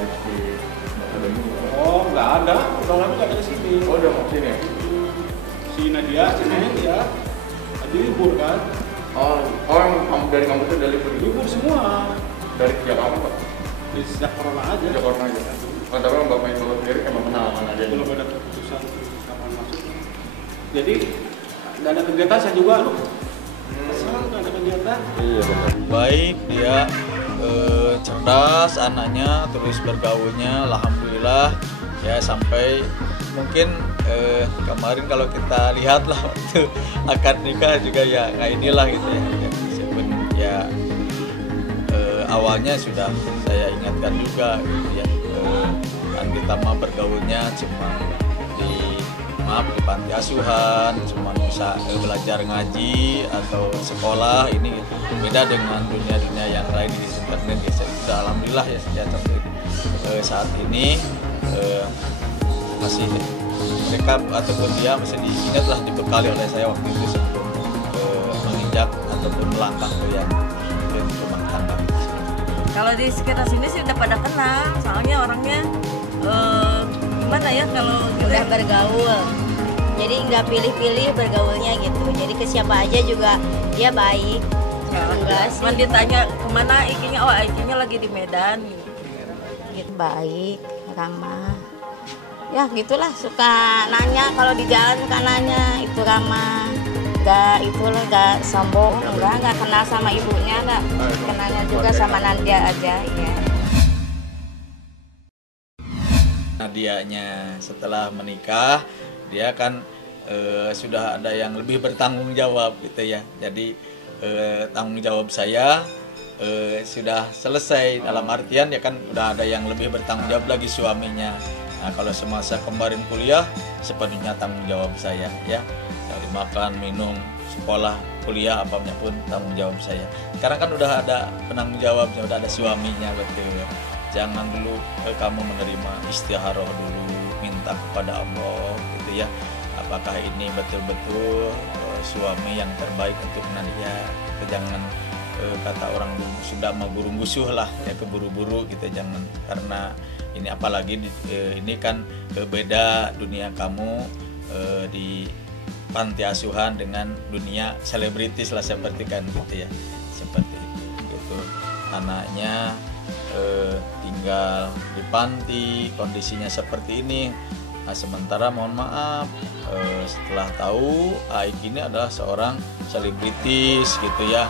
Rizky nggak ketemu? Oh, nggak ada. Udah lama nggak ada di sini. Oh, udah mau sini ya? Si Nadia, si Neng ya. Tadi libur kan? Oh, kamu dari kampus udah libur? Libur semua. Dari sejak kapan Pak? Sejak corona aja. Sejak corona aja. Oh, tapi orang Bapak Ibu sendiri emang kenal sama Nadia? Belum ada keputusan kapan masuk. Jadi nggak ada kegiatan saya juga loh. Asal nggak ada kegiatan. Iya benar. Baik, dia cerdas anaknya, terus bergaulnya alhamdulillah ya, sampai mungkin kemarin kalau kita lihat lah waktu akad nikah juga ya nggak inilah gitu ya. Ya awalnya sudah saya ingatkan juga gitu ya, kan kita mah bergaulnya cuma di panti asuhan, cuma bisa belajar ngaji atau sekolah, ini gitu. Beda dengan dunia-dunia yang lain di internet ya. Sudah alhamdulillah ya sejak saat ini masih mereka ataupun dia masih diingat lah, dibekali oleh saya waktu itu sebelum menginjak ataupun melangkah ke yang rumah tangga. Kalau di sekitar sini sih udah pada kenal, soalnya orangnya gimana ya, kalau udah bergaul, jadi nggak pilih-pilih bergaulnya gitu, jadi ke siapa aja juga dia baik. Enggak sih, cuman ditanya kemana ikinya, oh ikinya lagi di Medan gitu. Baik, ramah ya gitulah, suka nanya kalau di jalan, suka nanya, itu ramah, nggak sombong, nggak kenal sama ibunya, nggak kenalnya juga sama Nadia aja ya. Nadianya setelah menikah dia kan sudah ada yang lebih bertanggung jawab gitu ya, jadi tanggung jawab saya sudah selesai, dalam artian ya kan udah ada yang lebih bertanggung jawab lagi, suaminya. Nah kalau semasa kemarin kuliah sepenuhnya tanggung jawab saya ya, dari makan, minum, sekolah, kuliah, apapun pun tanggung jawab saya. Sekarang kan udah ada penanggung jawabnya, udah ada suaminya, betul. Jangan dulu kamu menerima istikharah dulu, minta kepada Allah gitu ya, apakah ini betul-betul suami yang terbaik untuk Nadia. Jangan kata orang sudah mau buru-busuh lah ya, keburu-buru gitu, jangan. Karena ini apalagi ini kan beda dunia kamu di panti asuhan dengan dunia selebritis lah, seperti kan gitu ya, seperti itu gitu. Anaknya tinggal di panti, kondisinya seperti ini. Nah, sementara mohon maaf setelah tahu Aik ini adalah seorang selebritis gitu ya,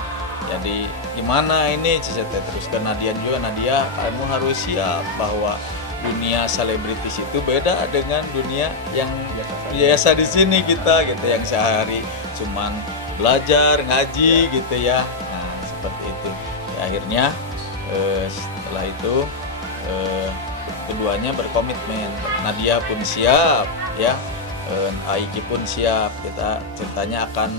jadi gimana ini saya terus ke Nadia juga, Nadia kamu harus siap bahwa dunia selebritis itu beda dengan dunia yang biasa di sini kita gitu, yang sehari cuman belajar ngaji gitu ya. Nah seperti itu ya, akhirnya setelah itu keduanya berkomitmen, Nadia pun siap ya, Aiki pun siap. Kita ceritanya akan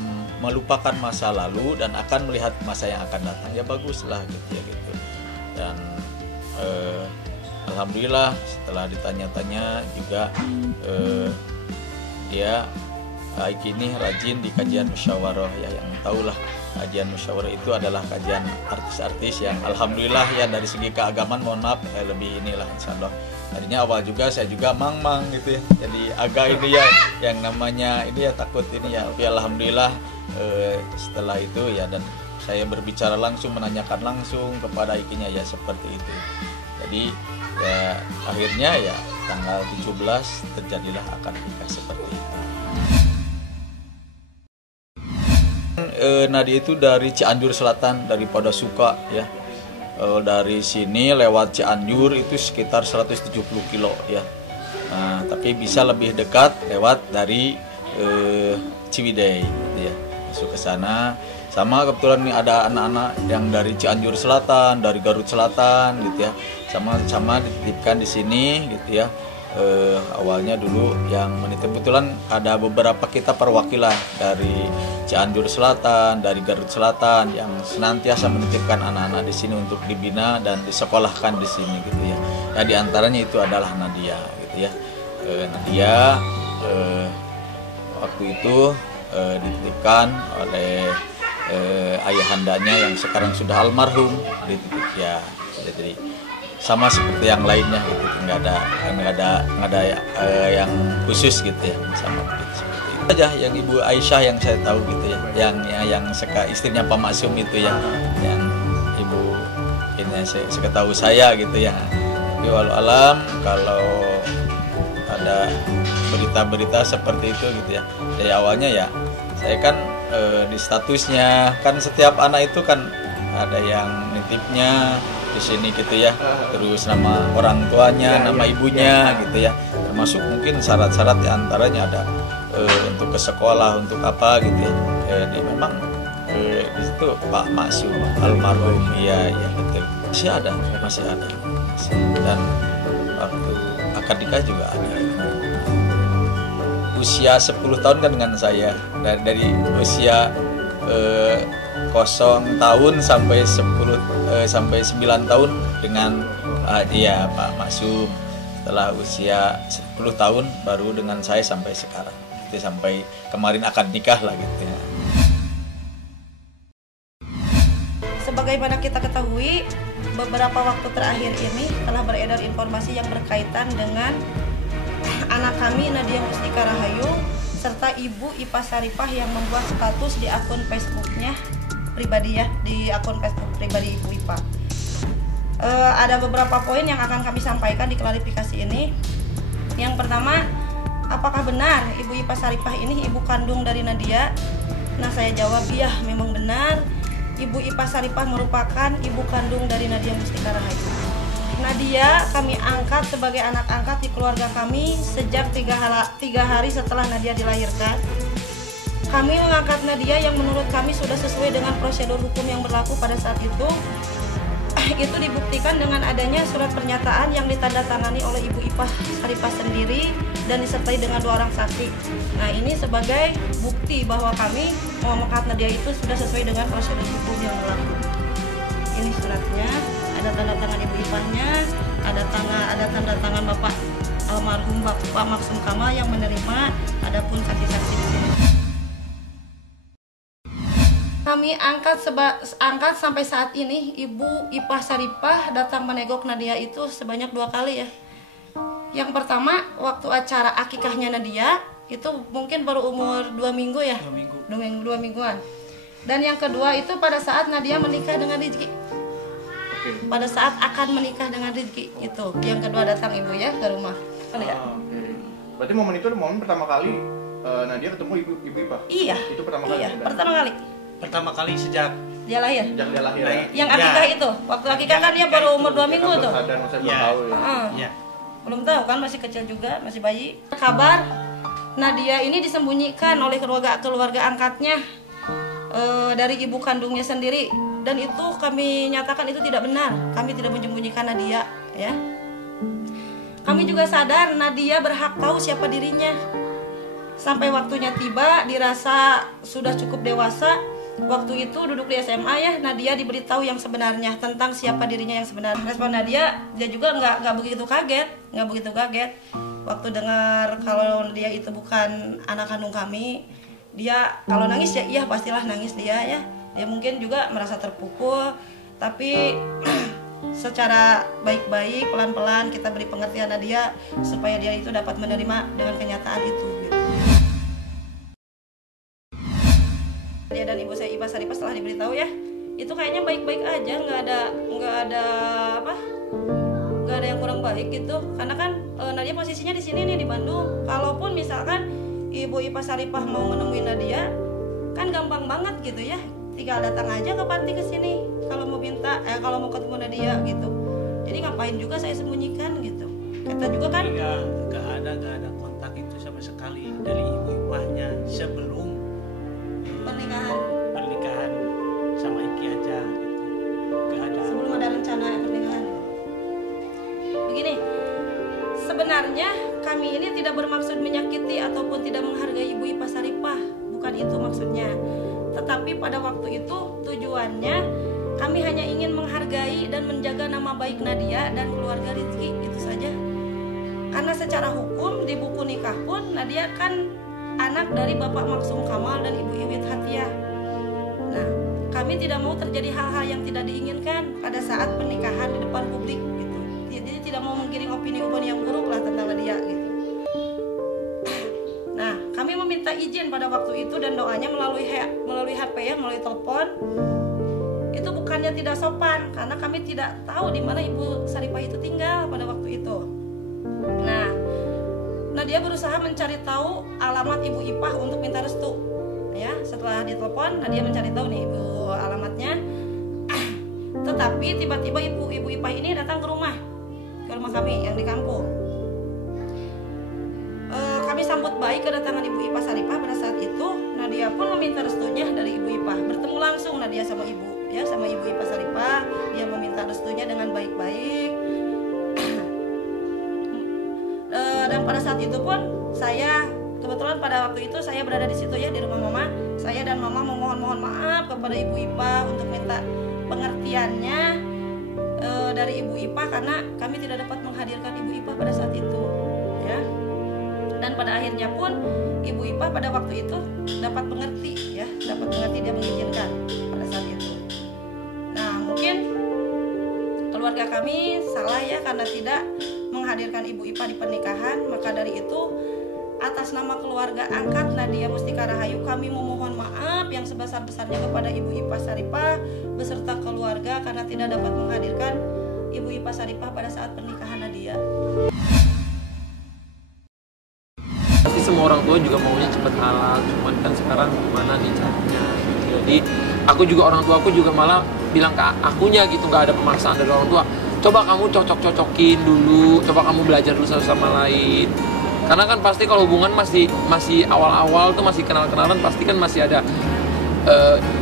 melupakan masa lalu dan akan melihat masa yang akan datang, ya baguslah gitu ya gitu. Dan alhamdulillah setelah ditanya-tanya juga dia Aiki ini rajin di kajian musyawarah ya, yang tahulah kajian musyawarah itu adalah kajian artis-artis yang alhamdulillah ya dari segi keagamaan mohon maaf lebih inilah insyaallah. Tadinya awal juga saya juga mang-mang gitu ya, jadi agak ini ya yang namanya ini ya takut ini ya, tapi alhamdulillah setelah itu ya, dan saya berbicara langsung, menanyakan langsung kepada Aikinya ya seperti itu. Jadi ya akhirnya ya tanggal 17 terjadilah akad nikah seperti itu. Nadia itu dari Cianjur Selatan, dari Padasuka ya. Dari sini lewat Cianjur itu sekitar 170 kilo ya. Nah, tapi bisa lebih dekat lewat dari Ciwidey gitu ya. Masuk ke sana. Sama kebetulan nih ada anak-anak yang dari Cianjur Selatan, dari Garut Selatan gitu ya. Sama-sama dititipkan di sini gitu ya. Awalnya dulu yang menitip, kebetulan ada beberapa kita perwakilan dari Cianjur Selatan, dari Garut Selatan yang senantiasa menitipkan anak-anak di sini untuk dibina dan disekolahkan di sini gitu ya. Nah, di antaranya itu adalah Nadia gitu ya. Nadia waktu itu dititipkan oleh ayahandanya yang sekarang sudah almarhum, dititip ya. Jadi sama seperti yang lainnya gitu, nggak ada yang khusus gitu ya, sama begitu. Seperti itu aja yang Ibu Aisyah yang saya tahu gitu ya, yang istrinya Pak Maksum itu ya, yang Ibu ini seketahui saya gitu ya. Tapi walau alam kalau ada berita-berita seperti itu gitu ya, dari awalnya ya saya kan di statusnya kan setiap anak itu kan ada yang nitipnya di sini gitu ya, terus nama orang tuanya, nama ibunya gitu ya, termasuk mungkin syarat-syarat diantaranya ada untuk ke sekolah, untuk apa gitu ya. Jadi memang di situ Pak Maksum almarhum, ya betul, masih ada. Dan waktu akad nikah juga ada. Usia 10 tahun kan dengan saya, dari usia 0 tahun sampai 9 tahun dengan dia Pak Maksum. Setelah usia 10 tahun baru dengan saya sampai sekarang. Itu sampai kemarin akad nikah lah gitu ya. Sebagaimana kita ketahui, beberapa waktu terakhir ini telah beredar informasi yang berkaitan dengan anak kami Nadia Mustika Rahayu serta Ibu Ipa Saripah yang membuat status di akun Facebooknya pribadi ya, di akun Facebook pribadi Ibu Ipa. Ada beberapa poin yang akan kami sampaikan di klarifikasi ini. Yang pertama, apakah benar Ibu Ipa Saripah ini ibu kandung dari Nadia? Nah, saya jawab iya, memang benar. Ibu Ipa Saripah merupakan ibu kandung dari Nadia Mustika Rahayu. Nadia kami angkat sebagai anak angkat di keluarga kami sejak 3 hari setelah Nadia dilahirkan. Kami mengangkat Nadia yang menurut kami sudah sesuai dengan prosedur hukum yang berlaku pada saat itu. Itu dibuktikan dengan adanya surat pernyataan yang ditandatangani oleh Ibu Ipa Saripah sendiri dan disertai dengan 2 orang saksi. Nah, ini sebagai bukti bahwa kami mengangkat Nadia itu sudah sesuai dengan prosedur hukum yang berlaku. Ini suratnya, ada tanda tangan Ibu Ipahnya, ada tanda tangan Bapak almarhum Bapak Maksum Kamal yang menerima, adapun saksi-saksi di sini. Kami angkat sampai saat ini Ibu Ipa Saripah datang menegok Nadia itu sebanyak 2 kali ya. Yang pertama waktu acara akikahnya Nadia itu mungkin baru umur 2 minggu ya. 2 mingguan. Dan yang kedua itu pada saat Nadia menikah dengan Rizky. Pada saat akan menikah dengan Rizky itu. Yang kedua datang Ibu ya ke rumah. Berarti momen itu momen pertama kali Nadia ketemu Ibu Ipa? Iya. Itu pertama kali? Iya, pertama kali sejak dia lahir. Sejak dia lahir. Yang akikah itu. Waktu akikah kan dia baru umur 2 minggu tuh. Iya. Belum tahu kan, masih kecil juga, masih bayi. Kabar Nadia ini disembunyikan oleh keluarga angkatnya dari ibu kandungnya sendiri, dan itu kami nyatakan itu tidak benar. Kami tidak menyembunyikan Nadia ya. Kami juga sadar Nadia berhak tahu siapa dirinya. Sampai waktunya tiba, dirasa sudah cukup dewasa. Waktu itu duduk di SMA ya, Nadia diberitahu yang sebenarnya tentang siapa dirinya yang sebenarnya. Respon Nadia, dia juga nggak begitu kaget. Waktu dengar kalau dia itu bukan anak kandung kami, dia kalau nangis ya iya pastilah nangis dia ya. Dia mungkin juga merasa terpukul, tapi secara baik-baik, pelan-pelan kita beri pengertian Nadia supaya dia itu dapat menerima dengan kenyataan itu. Dia dan ibu saya Ipa Saripah setelah diberitahu ya, itu kayaknya baik-baik aja, nggak ada yang kurang baik gitu. Karena kan Nadia posisinya di sini nih di Bandung. Kalaupun misalkan Ibu Ipa Saripah mau menemui Nadia, kan gampang banget gitu ya. Tinggal datang aja ke panti ke sini kalau mau kalau mau ketemu Nadia gitu. Jadi ngapain juga saya sembunyikan gitu. Kita juga kan nggak ada kontak itu sama sekali dari Ibu Ipahnya sebelum pernikahan sama Iki aja gitu. Gak ada. Sebelum ada rencana pernikahan. Begini, sebenarnya kami ini tidak bermaksud menyakiti ataupun tidak menghargai Ibu Ipa Saripah, bukan itu maksudnya. Tetapi pada waktu itu tujuannya kami hanya ingin menghargai dan menjaga nama baik Nadia dan keluarga Rizky, itu saja. Karena secara hukum di buku nikah pun Nadia kan anak dari Bapak Maksum Kamal dan Ibu Iwit Hatia. Nah, kami tidak mau terjadi hal-hal yang tidak diinginkan pada saat pernikahan di depan publik gitu. izin pada waktu itu dan doanya melalui HP ya, melalui telepon. Itu bukannya tidak sopan karena kami tidak tahu di mana Ibu Saripah itu tinggal pada waktu itu. Nah, Nadia berusaha mencari tahu alamat Ibu Ipah untuk minta restu. Ya, setelah ditelepon, Nadia mencari tahu nih Ibu alamatnya. Tetapi tiba-tiba Ibu Ipah ini datang ke rumah kami yang di kampung. Kami sambut baik kedatangan Ibu Ipah Saripah pada saat itu. Nadia pun meminta restunya dari Ibu Ipah. Bertemu langsung Nadia sama Ibu, ya, sama Ibu Ipah Saripah. Dia meminta restunya dengan baik-baik. Dan pada saat itu pun saya kebetulan pada waktu itu saya berada di situ ya, di rumah Mama. Saya dan Mama memohon maaf kepada Ibu Ipah untuk minta pengertiannya dari Ibu Ipah karena kami tidak dapat menghadirkan Ibu Ipah pada saat itu, ya. Dan pada akhirnya pun Ibu Ipah pada waktu itu dapat mengerti, ya, dapat mengerti, dia mengizinkan pada saat itu. Nah, mungkin keluarga kami salah ya karena tidak menghadirkan Ibu Ipah di pernikahan. Maka dari itu atas nama keluarga angkat Nadia Mustika Rahayu kami memohon maaf yang sebesar-besarnya kepada Ibu Ipah Saripah beserta keluarga karena tidak dapat menghadirkan Ibu Ipah Saripah pada saat pernikahan Nadia. Pasti semua orang tua juga maunya cepat halal, cuman kan sekarang gimana nih caranya. Jadi aku juga, orang tua aku juga malah bilang ke akunya gitu, nggak ada pemaksaan dari orang tua. Coba kamu cocok-cocokin dulu, coba kamu belajar dulu satu sama lain. Karena kan pasti kalau hubungan masih awal-awal tuh masih kenal-kenalan, pasti kan masih ada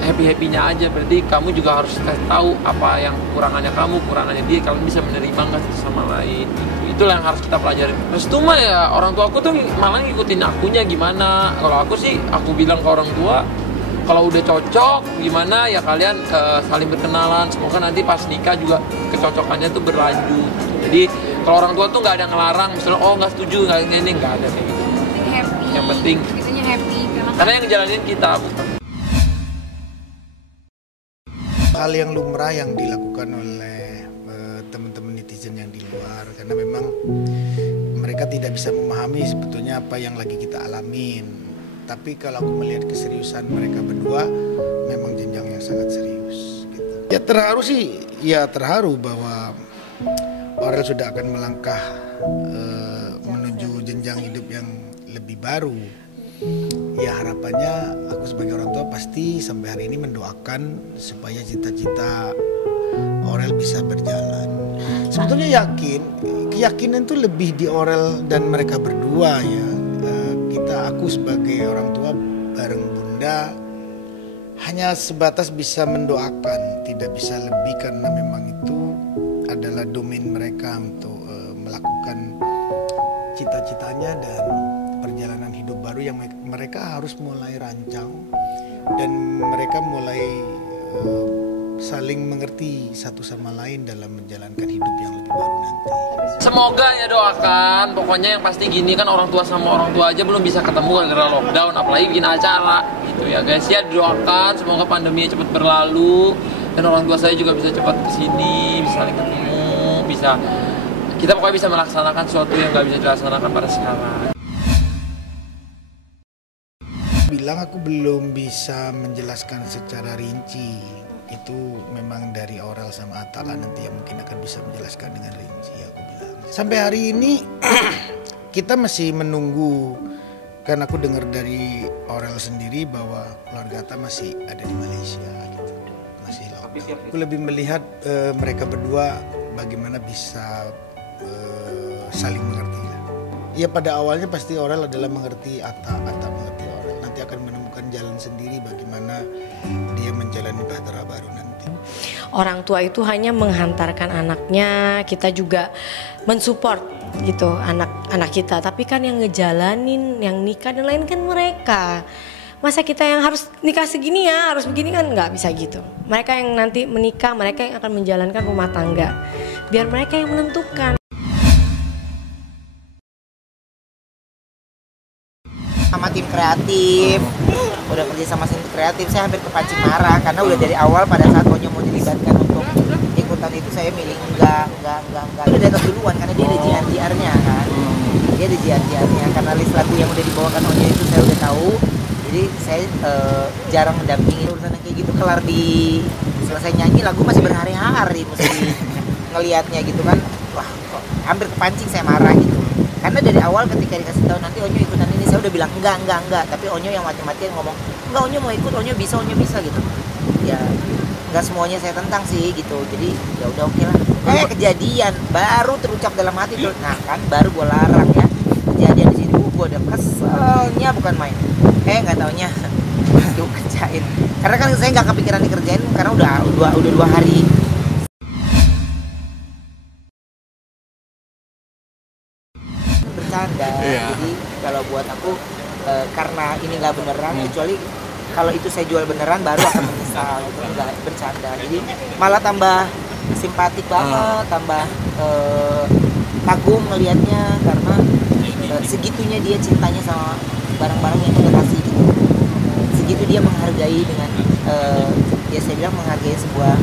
happy-happynya aja. Berarti kamu juga harus kasih tahu apa yang kurangannya kamu, kurangannya dia, kalian bisa menerima nggak satu sama lain. Itulah yang harus kita pelajari. Restu mah ya orang tua aku tuh malah ngikutin akunya gimana. Kalau aku sih aku bilang ke orang tua, kalau udah cocok gimana ya kalian saling berkenalan. Semoga nanti pas nikah juga kecocokannya tuh berlanjut. Jadi kalau orang tua tuh nggak ada ngelarang, misalnya oh nggak setuju nggak ini, nggak ada kayak gitu. Happy. Yang penting Kitanya happy karena yang ngejalanin kita bukan. Hal yang lumrah yang dilakukan oleh teman-teman netizen yang di luar, karena memang mereka tidak bisa memahami sebetulnya apa yang lagi kita alamin. Tapi kalau aku melihat keseriusan mereka berdua, memang jenjang yang sangat serius gitu. Ya terharu sih, ya terharu bahwa Aurel sudah akan melangkah menuju jenjang hidup yang lebih baru. Ya harapannya aku sebagai orang tua pasti sampai hari ini mendoakan supaya cita-cita Aurel bisa berjalan. Sebetulnya keyakinan itu lebih di Aurel dan mereka berdua ya. Aku sebagai orang tua bareng Bunda hanya sebatas bisa mendoakan, tidak bisa lebih karena memang itu adalah domain mereka untuk melakukan cita-citanya dan perjalanan hidup baru yang mereka harus mulai rancang dan mereka mulai saling mengerti satu sama lain dalam menjalankan hidup yang lebih baru nanti. Semoga ya doakan, pokoknya yang pasti gini kan orang tua sama orang tua aja belum bisa ketemu gara-gara lockdown, apalagi bikin acara gitu ya guys ya. Doakan semoga pandeminya cepat berlalu dan orang tua saya juga bisa cepat kesini, bisa saling ketemu, bisa kita pokoknya bisa melaksanakan sesuatu yang nggak bisa dilaksanakan pada sekarang. Bilang aku belum bisa menjelaskan secara rinci, itu memang dari Aurel sama Atala nanti yang mungkin akan bisa menjelaskan dengan rinci, aku bilang. Sampai hari ini kita masih menunggu, karena aku dengar dari Aurel sendiri bahwa keluarga Atta masih ada di Malaysia gitu. Masih lockdown. Aku lebih melihat mereka berdua bagaimana bisa saling mengerti. Ya pada awalnya pasti Aurel adalah mengerti Atta mengerti Aurel. Nanti akan menemukan jalan sendiri bagaimana dia menjalani bahtera baru nanti. Orang tua itu hanya menghantarkan anaknya, kita juga mensupport gitu anak-anak kita. Tapi kan yang ngejalanin, yang nikah dan lain kan mereka. Masa kita yang harus nikah segini ya, harus begini kan nggak bisa gitu. Mereka yang nanti menikah, mereka yang akan menjalankan rumah tangga. Biar mereka yang menentukan. Sama tim kreatif, udah kerja sama tim kreatif, saya hampir kepancing marah karena udah dari awal pada saat Onyo mau dilibatkan untuk ikutan itu saya milih enggak udah datang duluan karena dia ada JR-nya kan. dia ada jian-jiannya, karena list lagu yang udah dibawakan Onyo itu saya udah tahu, jadi saya jarang mendampingi urusan yang kayak gitu. Kelar di selesai nyanyi lagu masih berhari-hari mesti ngelihatnya gitu kan, wah kok hampir kepancing saya marah gitu. Karena dari awal ketika dikasih tahu nanti Onyo ikutan ini, saya udah bilang enggak, tapi Onyo yang mati-matian ngomong enggak, Onyo mau ikut, Onyo bisa gitu. Ya nggak semuanya saya tentang sih gitu, jadi ya udah oke lah. Kejadian baru terucap dalam hati tuh, nah kan baru gue larang ya. Kejadian di situ gue udah keselnya bukan main. Nggak taunya gue kerjain, karena kan saya nggak kepikiran dikerjain karena udah 2 hari. Bercanda, jadi kalau buat aku karena ini nggak beneran, kecuali kalau itu saya jual beneran baru akan menyesal, itu nggak bercanda. Jadi malah tambah simpatik banget, tambah kagum ngelihatnya karena segitunya dia cintanya sama barang-barang yang kita kasih gitu. Segitu dia menghargai dengan ya saya bilang menghargai sebuah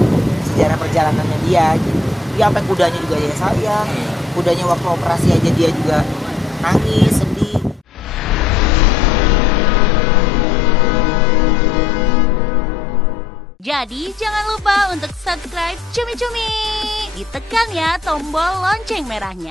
sejarah perjalanannya dia gitu. Dia sampai kudanya juga dia sayang, kudanya waktu operasi aja dia juga nangis, sedih. Jadi jangan lupa untuk subscribe Cumi Cumi. Ditekan ya tombol lonceng merahnya.